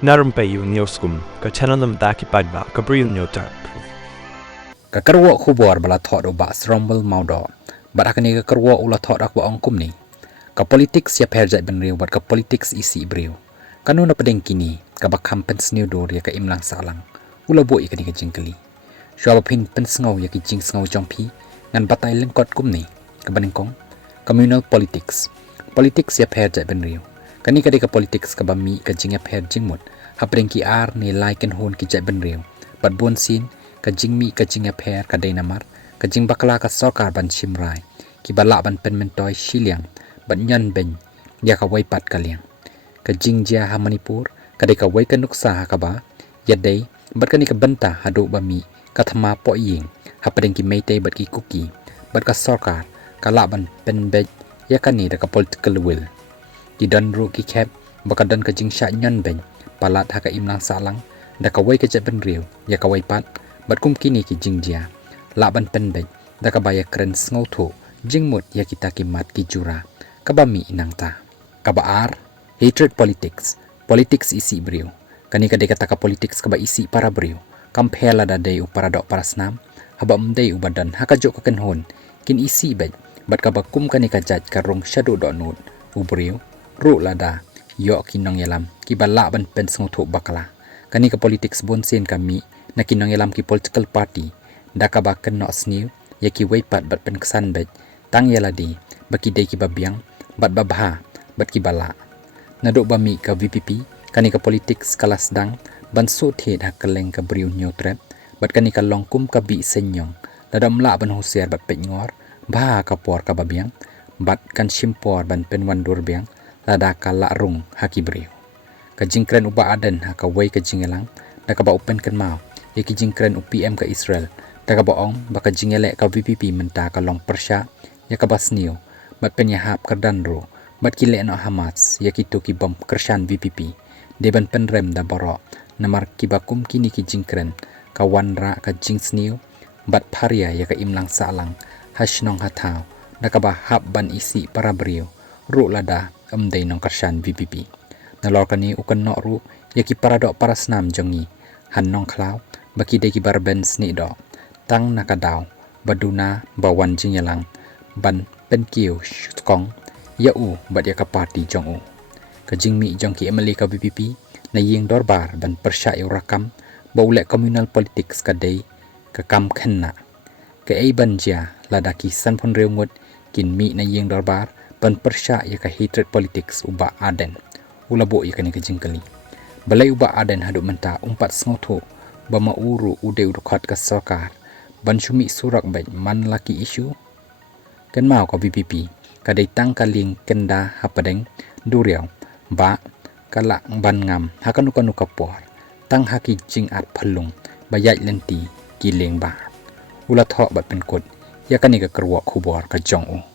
narum payu nioskum ka chananam daki padba ka bril nyotar ka karwo khubor bala thod ba strombel maudo barakani ka karwo ula thod akwa ongkum ni ka politics ya perjat benriu bat ka politics isi briu kanu na pedeng kini ka bakham pensniu dor ya ka imlang salang ula boi ka ni ka jingkeli shwaba pin pensngau ya ki jingsngau jongpi ngan batai lengkot kum ni ka baningkong communal politics ya perjat benriu kani ka politics ka bami ka jinga per jingmut hapring ki ar ni laiken hon ki jat benriu bat bon sin ka jingmi ka jinga per ka dainamar ka jing bakla ka sarkar ban chimrai ki bala ban pen mentoi shiliang ban nyan ben ya ka wai pat kaliang ka jingjia ha manipur ka de ka wai ka nuksa ha ka ba yadai bat ka ni ka banta hadu bami ka thama po ying hapring ki meitei bat ki kuki bat ka sarkar ka la ban pen bet ya ka ni da ka political will ki dan ru ki kep baka dan ka jing sha nyan ben palat ha ka imlang salang da ka wai ka jet ben riu ya ka wai pat bat kum kini ki jingjia la ban pen bet da ka baya kren sngo thu jingmut ya kita ki mat ki jura ka ba mi inang ta ka ba ar hatred politics isi briu kani ka de ka politics ka ba isi para briu kampela da dei upara dok para snam haba mdei ubadan ha ka jok ka kenhon kin isi bet bat ka ba kum kani ka jaj ka rong shadow do nut ubriu ru lada yo kinong yalam ki bala ban pen sngo thu bakala kani ka politics bon sen kami na kinong yalam ki political party da ka ba ken no sniu ya ki wei pat bat pen kesan bet tang yaladi baki dei ki babiang bat babha bat ki bala na do bami ka VPP kani ka politics kalas dang ban so the ha kaleng ka briu nyo trap bat kani ka longkum ka bi senyong ladam la ban husiar bat pet ngor ba ka por ka babiang bat kan shimpor ban pen wandur biang lada ka la rung haki briu ka jingkren uba aden ha ka wei ka jingelang da ka ba open kan mau ya ki jingkren UPM ka Israel da ka ba ong ba ka jingele ka VPP menta ka long persya ya ka basniu bat pen ya hap ka danro bat ki le no Hamas ya ki to ki bom kershan VPP de ban pen rem da baro namar ki bakum kini ki jingkren ka wanra ka jingsniu bat pharia ya ka imlang salang hashnong hatau da ka ba hap ban isi para briu ru lada amdei nong kershan VPP nalor kani ukan no ru ya ki para dok para snam jongi han nong klau baki de ki barben sni do tang nakadaw baduna bawan jingelang ban penkiu skong ya u bat ya ka party jong u ka jingmi jong ki emali ka VPP na ying dorbar ban persya yu rakam baule communal politics ka dei ka kam khenna ka ei ban jia lada ki san phon reungut kin mi na ying dorbar ban persya ya ka hatred politics uba aden ulabo ya kani ka jingkali balai uba aden hadu menta umpat sngoto ba mauru ude udukhat ka sarkar ban shumi surak bai man laki issue kan mau ka VPP ka dei tang ka ling kenda hapadeng duriau ba kala ban ngam hakanuka por tang haki jing at phalung bayat lenti kileng ba ula tho bat pen kot ya kani ka kerwa khubor ka jong u